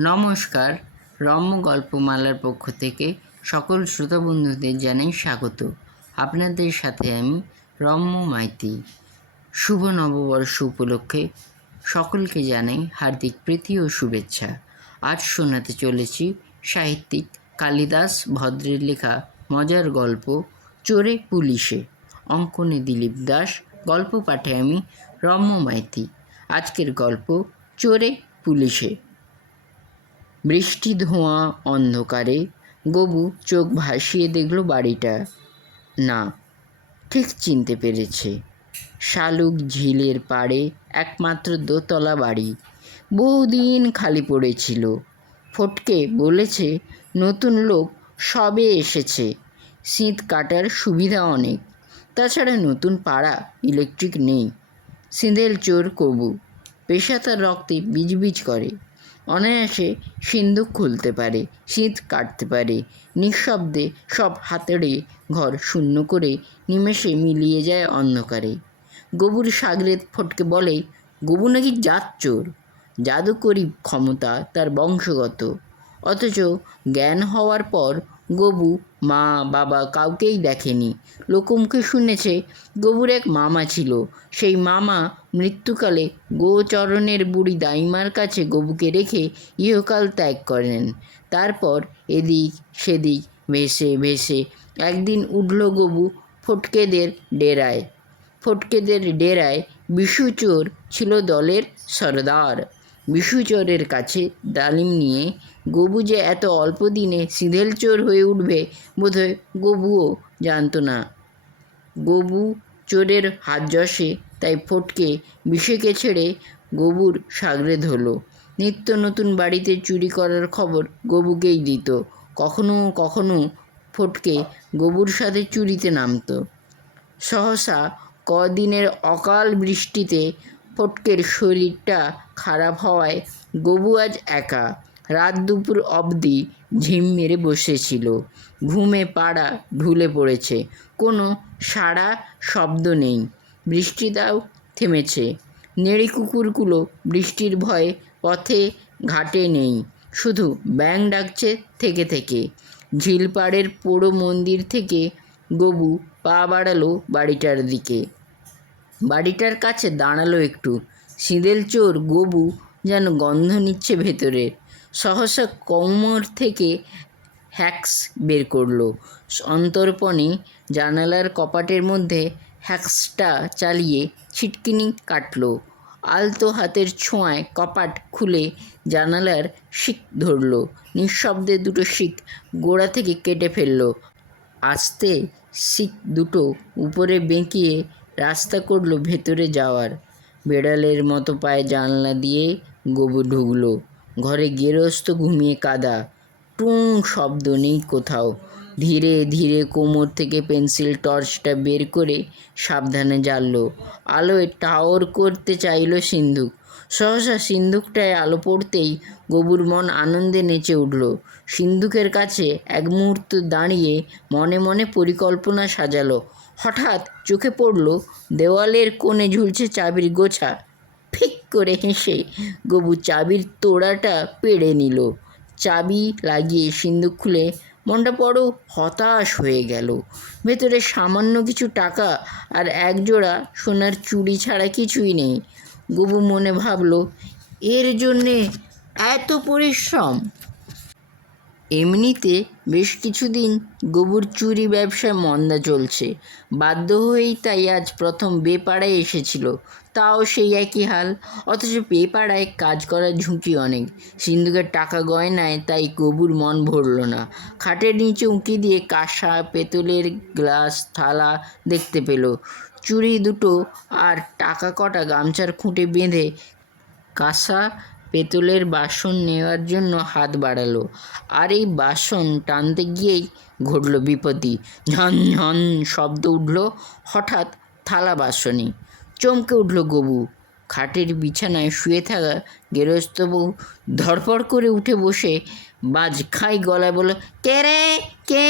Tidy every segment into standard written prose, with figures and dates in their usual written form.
নমস্কার। রম্য গল্পমালার পক্ষ থেকে সকল শ্রোতা বন্ধুদের জানাই স্বাগত। আপনাদের সাথে আমি রম্য মাইতি। শুভ নববর্ষ উপলক্ষে সকলকে জানাই হার্দিক প্রীতি ও শুভেচ্ছা। আজ শোনাতে চলেছি সাহিত্যিক কালিদাস ভদ্রের লেখা মজার গল্প চোরে পুলিশে। অঙ্কনে দিলীপ দাস, গল্প পাঠে আমি রম্য মাইতি। আজকের গল্প চোরে পুলিশে। বৃষ্টি ধোঁয়া অন্ধকারে গবু চোখ ভাসিয়ে দেখল বাড়িটা। না, ঠিক চিনতে পেরেছে। শালুক ঝিলের পাড়ে একমাত্র দোতলা বাড়ি, বহুদিন খালি পড়েছিল। ফটকে বলেছে নতুন লোক সবে এসেছে, শীত কাটার সুবিধা অনেক। তাছাড়া নতুন পাড়া, ইলেকট্রিক নেই। সিঁধেল চোর কবু, পেশা তার রক্তে বিজবিজ করে। অনায়াসে সিন্দুক খুলতে পারে, শীত কাটতে পারে। নিঃশব্দে সব হাতড়ে ঘর শূন্য করে নিমেষে মিলিয়ে যায় অন্ধকারে। গবুর সাগরেদ ফটকে বলে গবু নাকি জাত চোর, জাদুকরি ক্ষমতা তার বংশগত। অথচ জ্ঞান হওয়ার পর গবু মা বাবা কাউকেই দেখেনি। লোকমুখে শুনেছে গবুর এক মামা ছিল, সেই মামা মৃত্যুকালে গোচরণের বুড়ি দাইমার কাছে গবুকে রেখে ইহকাল ত্যাগ করেন। তারপর এদিক সেদিক ভেসে ভেসে একদিন উঠল গবু ফটকেদের ডেরায়। ফটকেদের ডেরায় বিশু চোর ছিল দলের সরদার। বিশু চোরের কাছে তালিম নিয়ে গবু যে এত অল্প দিনে সিঁধেল চোর হয়ে উঠবে বোধহয় গবুও জানত না। গবু চোরের হাত যশে, তাই ফটকে বিশুকে ছেড়ে গবুর সাগরেদ হলো। নিত্য নতুন বাড়িতে চুরি করার খবর গবুকেই দিত। কখনো কখনো ফটকে গবুর সাথে চুরিতে নামত। সহসা কদিনের অকাল বৃষ্টিতে ফটকের শরীরটা খারাপ হওয়ায় গবু আজ একা। রাত দুপুর অবধি ঝিম মেরে বসেছিল। ঘুমে পাড়া ঢুলে পড়েছে, কোনো সাড়া শব্দ নেই। বৃষ্টিটাও থেমেছে। নেড়ি কুকুরগুলো বৃষ্টির ভয়ে পথে ঘাটে নেই, শুধু ব্যাঙ ডাকছে থেকে থেকে। ঝিলপাড়ের পোড়ো মন্দির থেকে গবু পা বাড়ালো বাড়িটার দিকে। বাড়িটার কাছে দাঁড়ালো একটু। সিঁধেল চোর গবু যেন গন্ধ নিচ্ছে ভেতরের। সহসা কোমর থেকে হ্যাক্স বের করলো। অন্তর্পণে জানালার কপাটের মধ্যে হ্যাক্সটা চালিয়ে ছিটকিনি কাটলো। আলতো হাতের ছোঁয়ায় কপাট খুলে জানালার শিক ধরল। নিঃশব্দে দুটো শিক গোড়া থেকে কেটে ফেলল। আস্তে শিক দুটো উপরে বেঁকিয়ে রাস্তা করল ভেতরে যাওয়ার। বেড়ালের মতো পায়ে জানলা দিয়ে গবু ঢুকলো ঘরে। গেরস্ত ঘুমিয়ে কাদা, টুং শব্দ নেই কোথাও। ধীরে ধীরে কোমর থেকে পেন্সিল টর্চটা বের করে সাবধানে জ্বাললো। আলোয় টাওর করতে চাইল সিন্ধুক। সহসা সিন্ধুকটায় আলো পড়তেই গবুর মন আনন্দে নেচে উঠল। সিন্ধুকের কাছে এক মুহূর্ত দাঁড়িয়ে মনে মনে পরিকল্পনা সাজালো। হঠাৎ চোখে পড়ল দেওয়ালের কোণে ঝুলছে চাবির গোছা। ফিক করে হেসে গবু চাবির তোড়াটা পেড়ে নিল। চাবি লাগিয়ে সিন্ধুক খুলে মনটা বড় হতাশ হয়ে গেল। ভেতরে সামান্য কিছু টাকা আর একজোড়া সোনার চুড়ি ছাড়া কিছুই নেই। গবু মনে ভাবল, এর জন্যে এত পরিশ্রম। এমনিতে বেশ কিছুদিন গবুর চুরি ব্যবসায় মন্দা চলছে। বাধ্য হয়েই তাই আজ প্রথম বেপাড়ায় এসেছিল। তাও সেই একই হাল। অথচ বেপাড়ায় কাজ করার ঝুঁকি অনেক। সিন্ধুকের টাকা গয়নায় তাই গবুর মন ভরল না। খাটের নিচে উঁকি দিয়ে কাঁসা পেতলের গ্লাস থালা দেখতে পেল। চুড়ি দুটো আর টাকা কটা গামছার খুঁটে বেঁধে কাঁসা পেতলের বাসন নেওয়ার জন্য হাত বাড়ালো। আর এই বাসন টানতে গিয়েই ঘটল বিপত্তি। ঝন ঝন শব্দ উঠল হঠাৎ থালা বাসনে। চমকে উঠল গবু। খাটের বিছানায় শুয়ে থাকা গেরস্তবউ ধড়ফড় করে উঠে বসে বাজখাই গলায় বলল, কে রে, কে?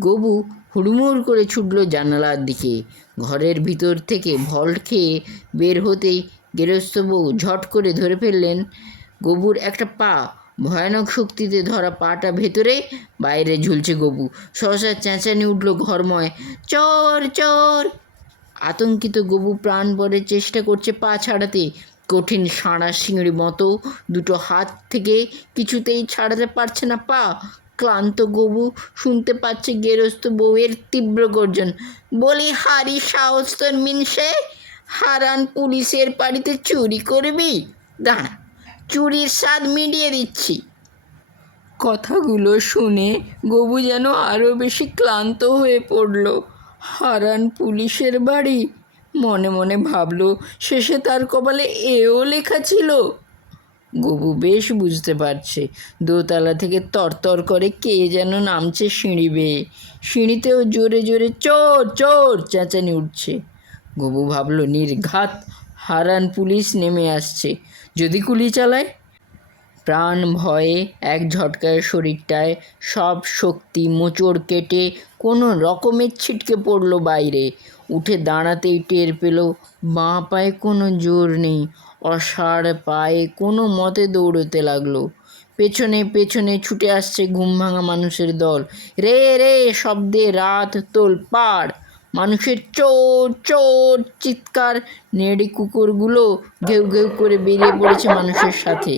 গবু হুড়মুড় করে ছুটল জানালার দিকে। ঘরের ভিতর থেকে ভল্ট খেয়ে বের হতেই গেরস্তবউ ঝট করে ধরে ফেললেন গবুর একটা পা, ভয়ানক শক্তিতে ধরা পাটা ভেতরে, বাইরে ঝুলছে গবু। সহসা চেঁচানি উঠল ঘরময়, চোর চোর! আতঙ্কিত গবু প্রাণপণে চেষ্টা করছে পা ছাড়াতে। কঠিন সাঁড়া শিঙড়ি মতো দুটো হাত থেকে কিছুতেই ছাড়াতে পারছে না পা। ক্লান্ত গবু শুনতে পাচ্ছে গেরস্ত বউয়ের তীব্র গর্জন, বলি হারি সাহস তোর মিনসে, হারান পুলিশের বাড়িতে চুরি করবি? দাঁড়া, চুরির স্বাদ মিটিয়ে দিচ্ছি। কথাগুলো শুনে গবু যেন আরও বেশি ক্লান্ত হয়ে পড়ল। হারান পুলিশের বাড়ি, মনে মনে ভাবল শেষে তার কপালে এও লেখা ছিল। গবু বেশ বুঝতে পারছে দোতলা থেকে তরতর করে কে যেন নামছে সিঁড়ি বেয়ে। সিঁড়িতেও জোরে জোরে চোর চোর চেঁচানি উঠছে। গবু ভাবল নির্ঘাত হারান পুলিশ নেমে আসছে, যদি গুলি চালায়। প্রাণ ভয়ে এক ঝটকায় শরীরটায় সব শক্তি মোচড় কেটে কোনো রকমের ছিটকে পড়ল বাইরে। উঠে দাঁড়াতেই টের পেল বাঁ পায়ে কোনো জোর নেই। অসাড় পায়ে কোনো মতে দৌড়তে লাগলো। পেছনে পেছনে ছুটে আসছে ঘুমভাঙা মানুষের দল। রে রে শব্দে রাত তোলপাড়। মানুষের চোর চোর চিৎকার। নেড়ি কুকুরগুলো ঘেউ ঘেউ করে বেরিয়ে পড়েছে মানুষের সাথে।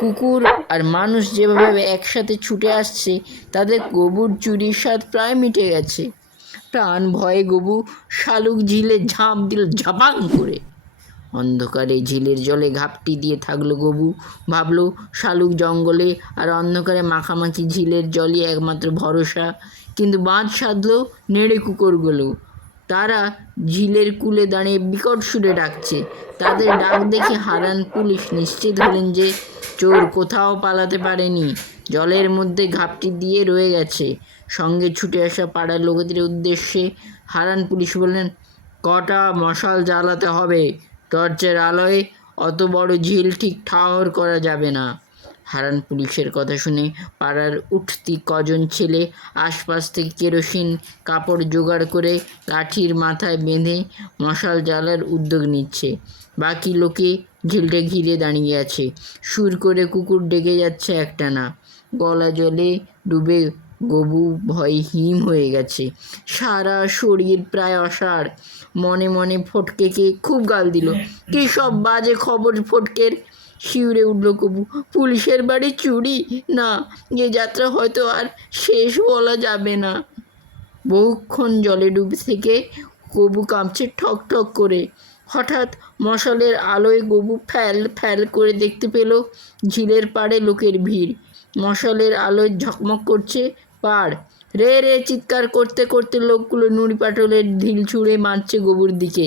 কুকুর আর মানুষ যেভাবে একসাথে ছুটে আসছে তাদের গবুর চুরির স্বাদ প্রায় মিটে গেছে। প্রাণ ভয়ে গবু শালুক ঝিলে ঝাঁপ দিল ঝাপাং করে। অন্ধকারে ঝিলের জলে ঘাপটি দিয়ে থাকলো গবু। ভাবলো শালুক জঙ্গলে আর অন্ধকারে মাখামাখি ঝিলের জলই একমাত্র ভরসা। কিন্তু বাঁধ সাধলো নেড়ে কুকুরগুলো। তারা ঝিলের কূলে দাঁড়িয়ে বিকট সুরে ডাকছে। তাদের ডাক দেখে হারান পুলিশ নিশ্চিত হলেন যে চোর কোথাও পালাতে পারেনি, জলের মধ্যে ঘাপটি দিয়ে রয়ে গেছে। সঙ্গে ছুটে আসা পাড়ার লোকেদের উদ্দেশ্যে হারান পুলিশ বললেন, কটা মশাল জ্বালাতে হবে, টর্চের আলোয় অত বড় ঝিল ঠিক ঠাহর করা যাবে না। হারান পুলিশের কথা শুনে পাড়ার উঠতি কজন ছেলে আশপাশ থেকে কেরোসিন কাপড় জোগাড় করে লাঠির মাথায় বেঁধে মশাল জ্বালার উদ্যোগ নিচ্ছে। বাকি লোকে ঝিলটা ঘিরে দাঁড়িয়ে আছে। সুর করে কুকুর ডেকে যাচ্ছে একটানা। গলা জলে ডুবে গবু ভয় হিম হয়ে গেছে। সারা শরীর প্রায় অসাড়। মনে মনে ফটকেকে খুব গাল দিল, কী সব বাজে খবর ফটকের। শিউরে উঠল গবু, পুলিশের বাড়ি চুরি? না, এ যাত্রা হয়তো আর শেষ বলা যাবে না। বহুক্ষণ জলে ডুবে থেকে গবু কাঁপছে ঠক ঠক করে। হঠাৎ মশালের আলোয় গবু ফ্যাল ফ্যাল করে দেখতে পেল ঝিলের পাড়ে লোকের ভিড়। মশালের আলোয় ঝকমক করছে পাড়। রে রে চিৎকার করতে করতে লোকগুলো নুড়ি পাটলের ঢিল ছুঁড়ে মারছে গবুর দিকে।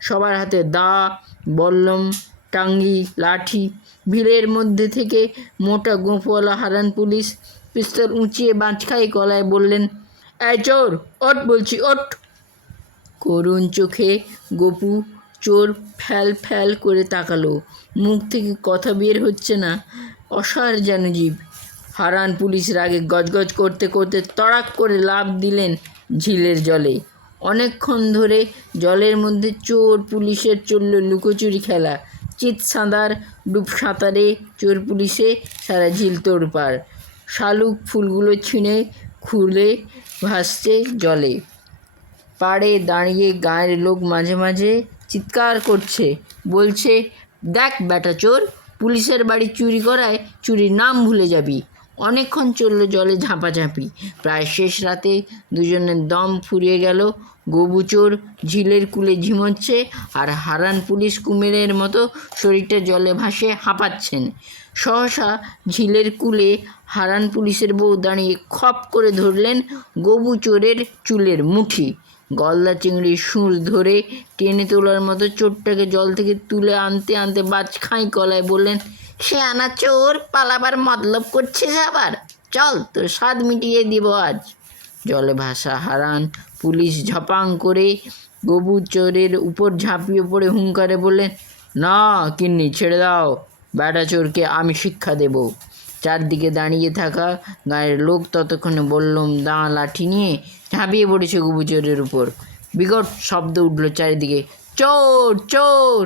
সবার হাতে দা, বল্লম, টাঙ্গি, লাঠি। ভিড়ের মধ্যে থেকে মোটা গোঁফওয়ালা হারান পুলিশ পিস্তল উঁচিয়ে বাঁচখাই গলায় বললেন, এই চোর, ওঠ বলছি, ওঠ। করুণ চোখে গপু চোর ফ্যাল ফ্যাল করে তাকালো। মুখ থেকে কথা বের হচ্ছে না, অসাড় যেন জীব। হারান পুলিশ রাগে গজগজ করতে করতে তড়াক করে লাফ দিলেন ঝিলের জলে। অনেকক্ষণ ধরে জলের মধ্যে চোর পুলিশের চলল লুকোচুরি খেলা। চিত সাঁতার ডুব সাঁতারে চোর পুলিশে সারা ঝিল তোড়পাড়। শালুক ফুলগুলো ছিঁড়ে খুলে ভাসছে জলে। পাড়ে দাঁড়িয়ে গায়ের লোক মাঝে মাঝে চিৎকার করছে, বলছে, দেখ বেটা চোর, পুলিশের বাড়ি চুরি করায় চুরির নাম ভুলে যাবি। অনেকক্ষণ চলল জলে ঝাঁপাঝাঁপি। প্রায় শেষ রাতে দুজনের দম ফুরিয়ে গেল। গবু চোর ঝিলের কূলে ঝিমোচ্ছে আর হারান পুলিশ কুমিরের মতো শরীরটা জলে ভাসে হাঁপাচ্ছেন। সহসা ঝিলের কূলে হারান পুলিশের বউ দাঁড়িয়ে খপ করে ধরলেন গবু চোরের চুলের মুঠি। গলদা চিংড়ির সুর ধরে টেনে তোলার মতো চোরটাকে জল থেকে তুলে আনতে আনতে বাজখাঁই গলায় বললেন, সে আনা চোর, পালাবার মতলব করছিস আবার? চল, তোর স্বাদ মিটিয়ে দিব আজ। জলে ভাসা হারান পুলিশ ঝপাং করে গবু চোরের উপর ঝাঁপিয়ে পড়ে হুঙ্কারে বললেন, না কিন্নি, ছেড়ে দাও, বেটা চোরকে আমি শিক্ষা দেব। চারদিকে দাঁড়িয়ে থাকা গায়ের লোক ততক্ষণে বললম দা লাঠি নিয়ে ঝাঁপিয়ে পড়েছে গবু চোরের উপর। বিকট শব্দ উঠল চারিদিকে, চোর চোর।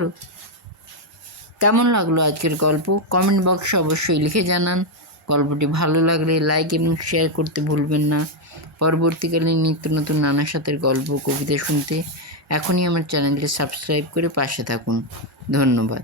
কেমন লাগলো আজকের গল্প কমেন্ট বক্সে অবশ্যই লিখে জানান। গল্পটি ভালো লাগলে লাইক এবং শেয়ার করতে ভুলবেন না। পরবর্তীকালে নিত্য নতুন নানা সাথের গল্প কবিতা শুনতে এখনই আমার চ্যানেলটি সাবস্ক্রাইব করে পাশে থাকুন। ধন্যবাদ।